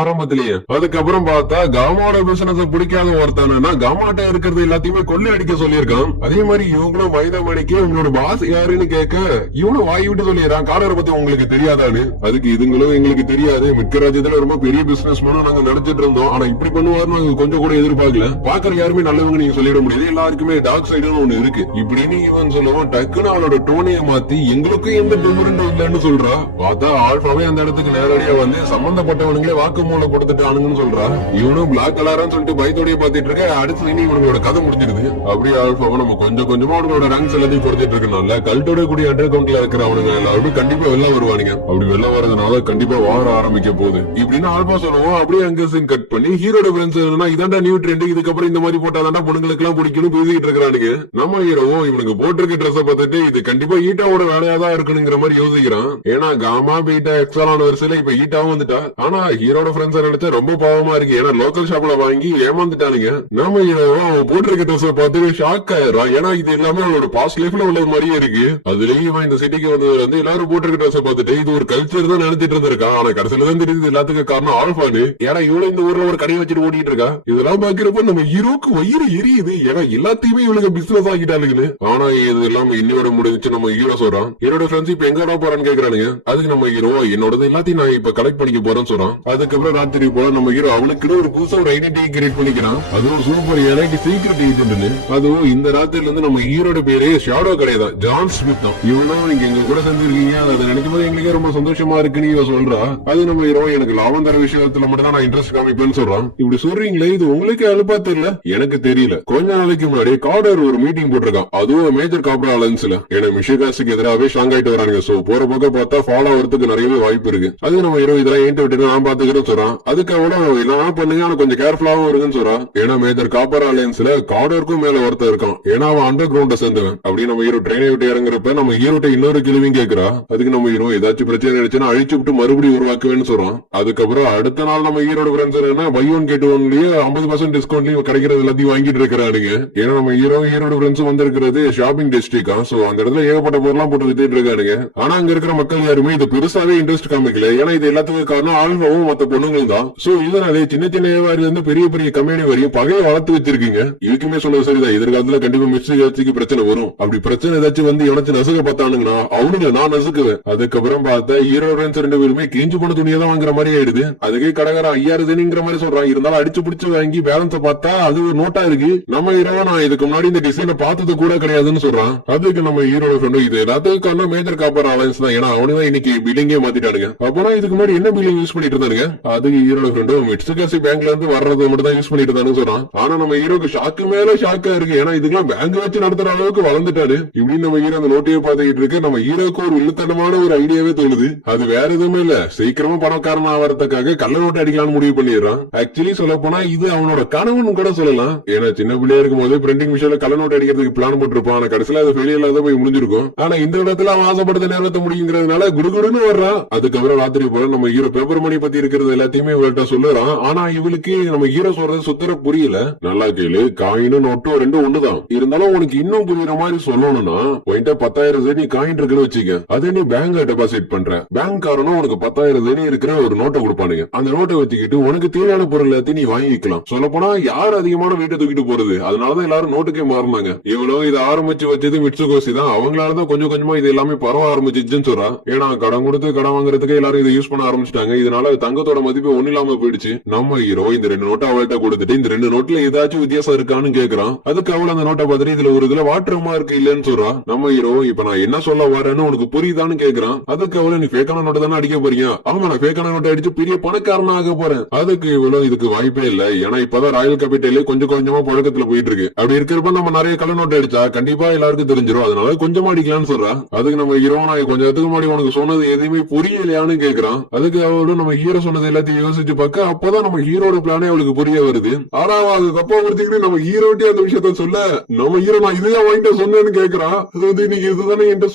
ஆரம்பத்திலேயே. அதுக்கப்புறம் பார்த்தா காமாவோட பிசினஸ் பிடிக்காத ஒருத்தானா காமாட்ட இருக்கிறது எல்லாத்தையுமே கொள்ளை அடிக்க சொல்லியிருக்கான். அதே மாதிரி இவங்களும் மைதமணிக்கு உங்களோட பாஸ் யாருன்னு கேட்க இவனும் வாய் விட்டு சொல்லிடுறான் காலரை பத்தி உங்களுக்கு தெரியாதான்னு. அதுக்கு இதுங்களும் எங்களுக்கு தெரியாது, மிட்கராஜ்யத்துல ரொம்ப பெரிய பிசினஸ் மேனும் நாங்க நினைச்சிட்டு இருந்தோம், ஆனா இப்படி பண்ணுவாருன்னு நாங்க கொஞ்சம் கூட எதிர்பார்க்கல. பாக்குற யாருமே நல்லவங்க நீங்க சொல்லிட முடியாது, எல்லாருக்குமே டார்க் சைடுன்னு ஒண்ணு இருக்கு இப்படின்னு இவன் சொல்லுவான். டக்குன்னு அவனோட டோனியை மாத்தி எங்களுக்கும் எந்த டிஃபரெண்ட் இல்லன்னு சொல்றா. பார்த்தா ஆல்பாவே அந்த இடத்துக்கு நேரடியா வந்து சம்பந்தப்பட்டவனுங்களே வாக்குமூலம் கொடுத்துட்டானுங்கன்னு சொல்றா. இவனும் பிளாக் கலரான்னு சொல்லிட்டு பயத்தோடய பாத்துட்டு இருக்க. அடுத்து இனி இவனோட கதை முடிஞ்சிருது. அப்படியே ஆல்பாவை நம்ம கொஞ்சம் கொஞ்சமா அவனோட ரேங்க்ஸ் எல்லாத்தையும் குறைச்சிட்டு இருக்கனால கல்ட்டோட கூடிய அண்டர் கவுண்ட்ல இருக்கிற அவனுங்க எல்லாரும் கண்டிப்பா வெளில வருவானுங்க. அப்படி வெளில வரதுனால கண்டிப்பா வார ஆரம்பிக்க போகுது இப்படின்னு ஆல்பா சொல்லுவோம். அப்படியே அங்க சீன் கட் பண்ணி ஹீரோட ஃப்ரெண்ட்ஸ் என்னன்னா இதாண்டா நியூ ட்ரெண்ட், இதுக்கப்புறம் இந்த மாதிரி போட்டாதாண்டா பொண்ணுங்களுக்கு எல்லாம் பிடிக்கணும் பேசிக்கிட்டு இருக்கிறானுங்க. நம்ம ஹீரோவும் இவனுக்கு போட்டிருக்க ட்ரெஸ் பார்த்துட்டு இது கண்டிப்பா ஈட்டாவோட வேலையா தான் இருக்கணுங்கிற மாதிரி யோசிக்கிறான். ஏன்னா காமா பீட்டா எக்ஸலான வரிசையில இப்ப ஈட்டாவும் வந்துட்டா. ஆனா ஹீரோட ஃப்ரெண்ட்ஸ் நினைச்சா ரொம்ப பாவமா இருக்கு, ஏன்னா லோக்கல் ஷாப்ல வாங்கி ஏமாந்துட்டானுங்க. நம்ம ஹீரோவும் அவன் போட்டிருக்க ட்ரெஸ் பார்த்து ஷாக் ஆயிடுறான். ஏன்னா இது எல்லாமே அவனோட பாஸ்ட் லைஃப்ல உள்ள மாதிரியே இருக்கு. அதுலயும் இவன் இந்த சிட்டிக்கு வந்ததுல இருந்து எல்லாரும் போட்டிருக்க ட்ரெஸ் பார்த்துட்டு இது ஒரு கல்ச்சர் தான் நினைச்சிட்டு இருந்திருக்கான். ஆனா கடைசியில தான் தெரியுது எல்லாத்துக்கும் காரணம் ஆல்பான்னு. ஏன்னா இவ்வளவு இந்த ஊர்ல ஒரு கடை வச்சுட்டு ஓடிட்டு இருக்கா. இதெல்லாம் பாக்குறப்ப நம்ம ஹீரோக்கு வயிறு எரியுது, ஏன்னா எல்லாத்தையுமே இவளுக்கு பிசினஸ் ஆகிட்டாளுங்கன்னு. ஆனா இது எல்லாம் இன்னொரு முடிஞ்சு நம்ம ஹீரோ சொல்றான். என்னோட ஃப்ரெண்ட்ஸ் இப்ப எங்கடா போறான்னு கேக்குறானுங்க. அதுக்கு நம்ம ஹீரோ என்னோட எல்லாத்தையும் நான் இப்ப கலெக்ட் பண்ணிக்க போறேன்னு சொல்றான். அதுக்கப்புறம் ராத்திரி போல நம்ம ஹீரோ அவனுக்கு ஒரு புதுசா ஒரு ஐடென்டிட்டி கிரியேட் பண்ணிக்கிறான். அதுவும் சூப்பர் எனக்கு சீக்ரெட் ஏஜென்ட்னு. அதுவும் இந்த ராத்திரில இருந்து நம்ம ஹீரோட பேரே ஷாடோ கிடையாது, ஜான் ஸ்மித் தான். இவனும் நீங்க எங்க கூட செஞ்சிருக்கீங்க, அதை நினைக்கும் போது எங்களுக்கே ரொம்ப சந்தோஷமா இருக்குன்னு இவ சொல்றா. அது நம்ம ஹீரோ எனக்கு லாபம் தர விஷயத்துல மட்டும் தான் நான் இன்ட்ரெஸ்ட் காமிப்பேன்னு சொல்றான். இப்படி சொல்றீங்களே இது உங்களுக்கு அலுப்பா தெரியல? எனக்கு தெரியல. கொஞ்ச நாளைக்கு முன்னாடி கார்டர் ஒரு மீட்டிங் போட்டிருக்கான், அதுவும் மேஜர் கார்பரேட் அலைன்ஸ்ல. ஏன்னா மிஷிகாஸுக்கு எதிராகவே ஸ்ட்ராங் ஆயிட்டு வராங்க. சோ போற பக்கம் பார்த்தா ஃபாலோ ஆகிறதுக்கு நிறையவே வாய்ப்பு இருக்கு. அது நம்ம ஹீரோ இதெல்லாம் ஏன்ட்டு விட்டு நான் பாத்துக்கிறேன்னு சொல்றான். அதுக்கு அவட எல்லாம் பண்ணுங்க ஆனா கொஞ்சம் கேர்ஃபுல்லாவும் இருக்குன்னு சொல்றான். ஏன்னா மேஜர் கார்பரேட் அலைன்ஸ்ல கார்டருக்கும் மேல ஒருத்தர் இருக்கான், ஏன்னா அவன் அண்டர் கிரவுண்ட சேர்ந்தவன். அப்படி நம்ம ஹீரோ ட்ரெயினை விட்டு இறங்குறப்ப நம்ம ஹீரோட்ட இன்னொரு கேள்வியும் கேட்கிறா. அதுக்கு நம்ம ஹீரோ ஏதாச்சும் பிரச்சனை நினைச்சுன்னா அழிச்சு விட்டு மறுபடியும் உருவாக்குவேன்னு சொல்றான். அதுக்கப்புறம் அடுத்த நாள் நம்ம ஹீரோட ஃப்ரெண்ட்ஸ் என்ன பை ஒன் கெட் ஒன்லயே 50% டிஸ்கவுண்ட்லயும் கிடைக்கிறது எல்லாத்தையும் வாங்கிட்டு இருக்கிறானுங்க. ஏன்னா நம்ம ஹீரோட ஃப்ரெண்ட்ஸ் வந்திருக்கிறது ஷாப்பிங் டிஸ்ட்ரிக்டா. சோ அந்த இடத்துல ஏகப்பட்ட பொருள்லாம் போட்டு வித்துட்டு இருக்கானுங்க. ஆனா அங்க இருக்கிற மக்கள் யாருமே இது பெருசாவே இன்ட்ரெஸ்ட் காமிக்கல. ஏன்னா இது எல்லாத்துக்கும் காரணம் ஆல்பாவும் மத்த பொண்ணுங்களும் தான். சோ இதனாலே சின்ன சின்ன வியாபாரில இருந்து பெரிய பெரிய கம்பெனி வரையும் பகையை வளர்த்து வச்சிருக்கீங்க. இதுக்குமே சொன்னது சரிதான், எதிர்காலத்துல கண்டிப்பா மிஸ்டேக்கு பிரச்சனை வரும். அப்படி பிரச்சனை ஏதாச்சும் வந்து எவனாச்சும் நசுக்க பார்த்தானுங்கன்னா அவனுங்க நான் நசுக்குவேன். அதுக்கப்புறம் பார்த்தா ஹீரோ ஃப்ரெண்ட்ஸ் 2 பேருமே கிழிஞ்சு போன துணியை தான் வாங்குற மாதிரி ஆயிடுது. அதுக்கே கடைக்காரன் 5000 மாதிரி சொல்றான். இருந்தாலும் அடிச்சு பிடிச்சு வாங்கி பேலன்ஸ் பார்த்தா அது ஒரு நோட்டா இருக்கு. நம்ம ஹீரோ நான் இதுக்கு முன்னாடி இந்த டிசைனை பார்த்தது கூட கிடையாதுன்னு சொல்றான். அதுக்கு நம்ம ஹீரோட ஃப்ரெண்ட் இது எல்லாத்துக்கும் காரணம் மேஜர் கார்பரேட் அலைன்ஸ் தான், ஏன்னா அவனுதான் இன்னைக்கு பில்லிங்கே மாத்திட்டானுங்க. அப்புறம் இதுக்கு முன்னாடி என்ன பில்லிங் யூஸ் பண்ணிட்டு இருந்தானுங்க? அதுக்கு ஹீரோட ஃப்ரெண்டும் மிட்சுகாசி பேங்க்ல இருந்து வர்றது மட்டும் தான் யூஸ் பண்ணிட்டு இருந்தானு சொல்றான். ஆனா நம்ம ஹீரோக்கு ஷாக்கு மேல ஷாக்கா இருக்கு, ஏன்னா இதுக்கெல்லாம் பேங்க் வச்சு நடத்துற அளவுக்கு வளர்ந்துட்டாரு. இப்படின்னு நம்ம ஹீரோ அந்த நோட்டையே பார்த்துக்கிட்டு இருக்கு. நம்ம ஹீரோக்கு ஒரு விழுத்தனமான ஒரு ஐடியாவே தோணுது. அது வேற எதுவுமே இல்ல, சீக்கிரமா பணக்காரன் ஆகிறதுக்காக கள்ள நோட்டு அடிக்கலாம்னு முடிவு பண்ணிடுறான். ஆக்சுவலி சொல்ல போனா இது அவனோட கனவுன்னு கூட சொல்லலாம். ஏன்னா சின்ன பிள்ளையா இருக்கும் போது பிரிண்டிங் மிஷின்ல கள்ள நோட்டு அடிக்கிறதுக்கு பிளான் போட்டிருப்பான். ஆனா கடைசியில அது ஃபெயிலியர் இல்லாத போய் முடிஞ்சிருக்கும். ஆனா இந்த இடத்துல அவன் ஆசைப்படுத்த நேரத்தை முடியுங்கிறதுனால குடுகுடுன்னு வர்றான். அதுக்கப்புறம் ராத்திரி போல நம்ம ஹீரோ பேப்பர் மணி பத்தி இருக்கிறது எல்லாத்தையுமே இவள்கிட்ட சொல்லுறான். ஆனா இவளுக்கு நம்ம ஹீரோ சொல்றது சுத்தர புரியல. நல்லா கேளு, காயினும் நோட்டும் ரெண்டும் ஒண்ணுதான். இருந்தாலும் உனக்கு இன்னும் புரியுற மாதிரி சொல்லணும்னா உன்கிட்ட 10,000 நீ காயின் இருக்குன்னு வச்சுக்க, அதே நீ பேங்க்ல டெபாசிட் பண்ற. பேங்க் காரனும் உனக்கு 10,000 இருக்கிற ஒரு நோட்டை கொடுப்பானுங்க. அந்த நோட்டை வச்சுக்கிட்டு உனக்கு தேவையான பொருள் எல்லாத்தையும் நீ வாங்கிக்கலாம். சொல்ல போனா யார் அதிகமான வீட்டை தூக்கிட்டு போறது, அதனாலதான் எல்லாரும் நோட்டுக்கே மாறினாங்க. இவ்வளவு இதை ஆரம்பிச்சு வச்சது மிட்சுகோசி தான். அவங்களாலதான் கொஞ்சம் கொஞ்சமா இது எல்லாமே பரவ ஆரம்பிச்சுன்னு சொல்றான். ஏன்னா கடன் கொடுத்து கடன் வாங்குறதுக்கு எல்லாரும் இதை யூஸ் பண்ண ஆரம்பிச்சிட்டாங்க. இதனால தங்கத்தோட மதிப்பு ஒண்ணு இல்லாம போயிடுச்சு. நம்ம ஹீரோ இந்த 2 நோட்டை அவள்கிட்ட கொடுத்துட்டு இந்த 2 நோட்ல ஏதாச்சும் வித்தியாசம் இருக்கான்னு கேக்குறான். அதுக்கு அவள் அந்த நோட்டை பார்த்துட்டு இதுல ஒரு இதுல வாட்டர் மார்க் இல்லன்னு சொல்றான். நம்ம ஹீரோ இப்ப நான் என்ன சொல்ல வரேன்னு உனக்கு புரியுதான்னு கேக்குறான். அதுக்கு அவளை நீ ஃபேக்கான நோட்டை தானே அடிக்க போறீங்க? ஆமா, நான் ஃபேக்கான நோட்டை அடிச்சு பெரிய பணக்காரனா ஆக போறேன். அதுக்கு இவ்வளவு இதுக்கு வாய்ப்பே இல்ல, ஏன்னா இப்பதான் ராயல் கேபிட்டலே கொஞ்சம் கொஞ்சமா பழக்கத்துல போயிட்டு இருக்கு. அப்படி இருக்கிறப்ப நம்ம நிறைய கள்ள நோட்டை அடிச்சா கண்டிப்பா எல்லாருக்கும் தெரிஞ்சிடும், அதனால கொஞ்சமா அடிக்கலாம்னு சொல்றா. அதுக்கு நம்ம ஹீரோ நான் கொஞ்சத்துக்கு முன்னாடி உனக்கு சொன்னது எதுவுமே புரியலையான்னு கேக்குறான். அதுக்கு அவளும் நம்ம ஹீரோ சொன்னது எல்லாத்தையும் யோசிச்சு பார்க்க அப்பதான் நம்ம ஹீரோட பிளானே அவளுக்கு புரிய வருது. ஆனா அது தப்பா வருத்திக்கிட்டு நம்ம ஹீரோட்டே அந்த விஷயத்த சொல்ல நம்ம ஹீரோ நான் இதுதான் வாங்கிட்ட சொன்னேன்னு கேக்குறான். அது வந்து நீங்க இதுதானே என்கிட்ட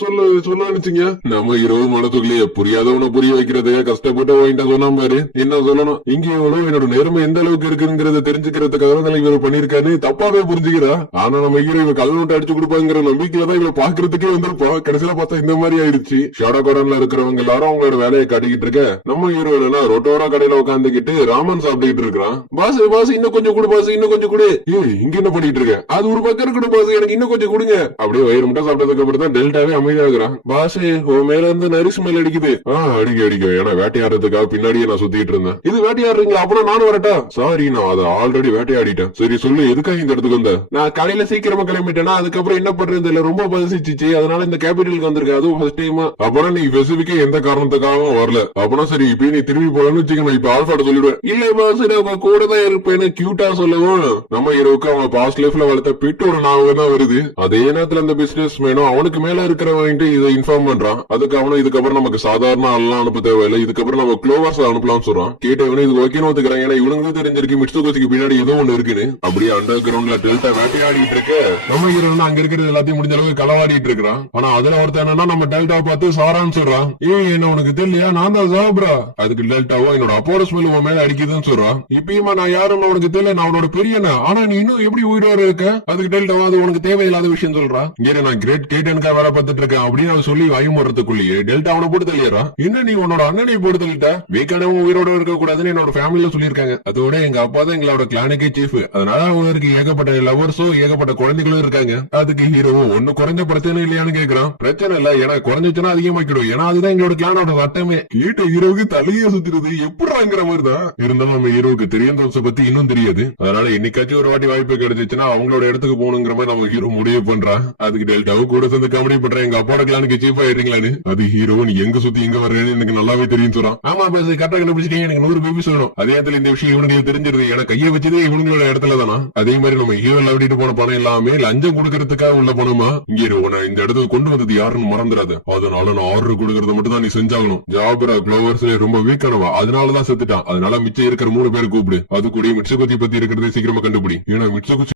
சொல்ல நினைச்சீங்க. நம்ம ஹீரோ மனத்துக்குள்ளேயே புரியாதவனை புரிய வைக்கிறதுக்கு கஷ்டப்பட்டு வாங்கிட்ட சொன்னா பாரு, என்ன சொல்லணும். இங்க எவ்வளவு என்னோட நேர்மை எந்த அளவுக்கு இருக்குங்கிறத தெரிஞ்சுக்கிறதுக்காக தான் இவர் பண்ணிருக்காரு, தப்பாவே புரிஞ்சுக்கிறா. ஆனா நம்ம ஹீரோ இவ கள்ள நோட்டை அடிச்சு கொடுப்பாங்கிற நம்பிக்கையில தான் இவ பாக்குறதுக்கே வந்திருப்பா. கடைசியில பார்த்தா இந்த மாதிரி ஆயிடுச்சு. ஷாடோ கார்டன்ல இருக்கிறவங்க எல்லாரும் அவங்களோட வேலையை காட்டிக்கிட்டு இருக்க நம்ம ஹீரோ என்னன்னா ரோட்டோ டோரா கடையில உட்காந்துக்கிட்டு ராமன் சாப்பிட்டுக்கிட்டு இருக்கான். பாஸ் பாஸ் இன்னும் கொஞ்சம் கொடு பாஸ், இன்னும் கொஞ்சம் கொடு. ஏய் இங்க என்ன பண்ணிட்டு இருக்க? அது ஒரு பக்கம் இருக்கட்டும் பாஸ், எனக்கு இன்னும் கொஞ்சம் கொடுங்க. அப்படியே வயிறு முட்டை சாப்பிட்டதுக்கு அப்புறம் தான் டெல்டாவே அமைதியாகிறான். பாஸ் உன் மேல இருந்து நரி ஸ்மெல் அடிக்குது. அடிக்க அடிக்க, ஏன்னா வேட்டையாடுறதுக்காக பின்னாடியே நான் சுத்திட்டு இருந்தேன். இது வேட்டையாடுறீங்களா? அப்புறம் நானும் வரட்டா? சாரி, நான் அதை ஆல்ரெடி வேட்டையாடிட்டேன். சரி சொல்லு, எதுக்காக இந்த இடத்துக்கு வந்த? நான் காலையில சீக்கிரமா கிளம்பிட்டேன்னா அதுக்கப்புறம் என்ன பண்றது இல்ல, ரொம்ப பசிச்சிச்சு, அதனால இந்த கேபிட்டலுக்கு வந்திருக்கேன், அதுவும் ஃபர்ஸ்ட் டைமா. அப்புறம் நீ ஸ்பெசிபிக்கா எந்த காரணத்துக்காகவும் வரல. அப்புறம் சரி இப்ப நீ திரும்பி போலன்னு வச்சுக்கணும். இப்ப ஆல்பாட்ட சொல்லிடுவேன். இல்ல பாஸ் நான் உங்க கூட தான் இருப்பேன்னு கியூட்டா சொல்லவும் நம்ம ஹீரோவுக்கு அவங்க பாஸ்ட் லைஃப்ல வளர்த்த பிட்டோட ஞாபகம் தான் வருது. அதே நேரத்துல அந்த பிசினஸ் மேனும் அவனுக்கு மேல இருக்கிறவங்க இதை இன்ஃபார்ம் பண்றான். அதுக்கு அவனும் இதுக்கப்புறம் நமக்கு சாதாரண ஆள்லாம் அனுப்ப தேவையில்லை, இதுக்கப்புறம் நம்ம க்ளோவர்ஸ் அனுப்பலாம் சொல்றான். கேட்டவனே இது ஓகேன்னு ஒத்துக்கிறான். ஏன்னா இவனுக்கு தெரிஞ்சிருக்கு மிட்சுகோசிக்கு பின்னாடி ஏதோ ஒண்ணு இருக்குன்னு. அப்படியே அண்டர் கிரவுண்ட்ல டெல்டா வேட்டையாடிட்டு இருக்க நம்ம ஹீரோ அங்க இருக்கிறது எல்லாத்தையும் முடிஞ்ச அளவுக்கு களவாடிட்டு இருக்கான். ஆனா அதுல ஒருத்தர் என்னன்னா நம்ம டெல்டா பார்த்து சாரான்னு சொல்றான். என்ன உனக்கு தெரியலையா, நான் தான் சாப்ரா. அதுக்கு டெல்டாவோ என்னோட அப்போட ஸ்மெல் உன் மேல அடிக்குதுன்னு சொல்றான். இப்பயுமா நான் யாருன்னு உனக்கு தெரியல, நான் உன்னோட பெரியனா, ஆனா நீ இன்னும் எப்படி உயிரோட இருக்க? அதுக்கு டெல்டாவோ அது உனக்கு தேவையில்லாத விஷயம் சொல்றான். இங்க நான் கிரேட் கேட்டனுக்கா வேலை பார்த்துட்டு இருக்கேன் அப்படின்னு அவன் சொல்லி வயமுறதுக்குள்ளேயே டெல்டா அவனை போட்டு தெளியறான். என்ன நீ உன்னோட அண்ணனை போட்டு தள்ளிட்ட? வீக்கானவன் உயிரோட இருக்க கூடாதுன்னு என்னோட ஃபேமிலியில சொல்லியிருக்காங்க. அதோட எங்க அப்பா தான் எங்களோட கிளானுக்கே சீஃப், அதனால அவருக்கு ஏகப்பட்ட லவர்ஸும் ஏகப்பட்ட குழந்தைகளும் இருக்காங்க. அதுக்கு ஹீரோவும் ஒண்ணு குறைஞ்ச பிரச்சனை இல்லையான்னு கேக்குறான். பிரச்சனை இல்ல, ஏன்னா குறைஞ்சிச்சுன்னா அதிகமாக்கிடும், ஏன்னா அதுதான் எங்களோட கிளானோட சட்டமே. கேட்ட ஹீரோவுக்கு தலையே சுத்துறது எப்படிங்கிற மாதிரி தான். இருந்தாலும் நம்ம ஹீரோவுக்கு தெரியும் பத்தி இன்னும் தெரியாது. அதனால என்னைக்காச்சும் ஒரு வாட்டி வாய்ப்பு கிடைச்சிச்சுன்னா அவங்களோட இடத்துக்கு போகணுங்கிற மாதிரி நம்ம ஹீரோ முடிவு பண்றான். அதுக்கு டெல்டாவும் கூட சேர்ந்து காமெடி பண்றேன், எங்க அப்பாவோட கிளானுக்கு சீஃப் ஆயிடுறீங்களான்னு. அது ஹீரோவும் எங்க சுத்தி எங்க வர்றேன்னு எனக்கு நல்லாவே தெரியும் சொல்றான். ஆமா பேச கரெக்டா கண்டுபிடிச்சிட்டீங்க, எனக்கு 100 பேபி சொல்லணும். அதே இடத்துல இந்த விஷயம் இவனுக்கு தெரிஞ்சிருது, ஏன்னா கையை வச்சதே இவங்களோட இடத்துல தானா. அதே மாதிரி நம்ம ஹீரோ விட்டுட்டு போன பணம் எல்லாமே லஞ்சம் கொடுக்கறதுக்காக உள்ள பணமா. இங்க இந்த இடத்துக்கு கொண்டு வந்தது யாருன்னு மறந்துடாது, அதனால நான் ஆர்டர் கொடுக்கறத மட்டும் தான் நீ செஞ்சாகணும். ஜாபரா க்ளோவர்ஸ் ரொம்ப வீக்கானவா, அதனாலதான் செத்துட்டான். அதனால மிச்சம் இருக்கிற 3 பேர் கூப்பிடு. அது கூட மிட்சுகோசி பத்தி இருக்கிறதே சீக்கிரமா கண்டுபிடி, ஏன்னா மிட்சுகோசி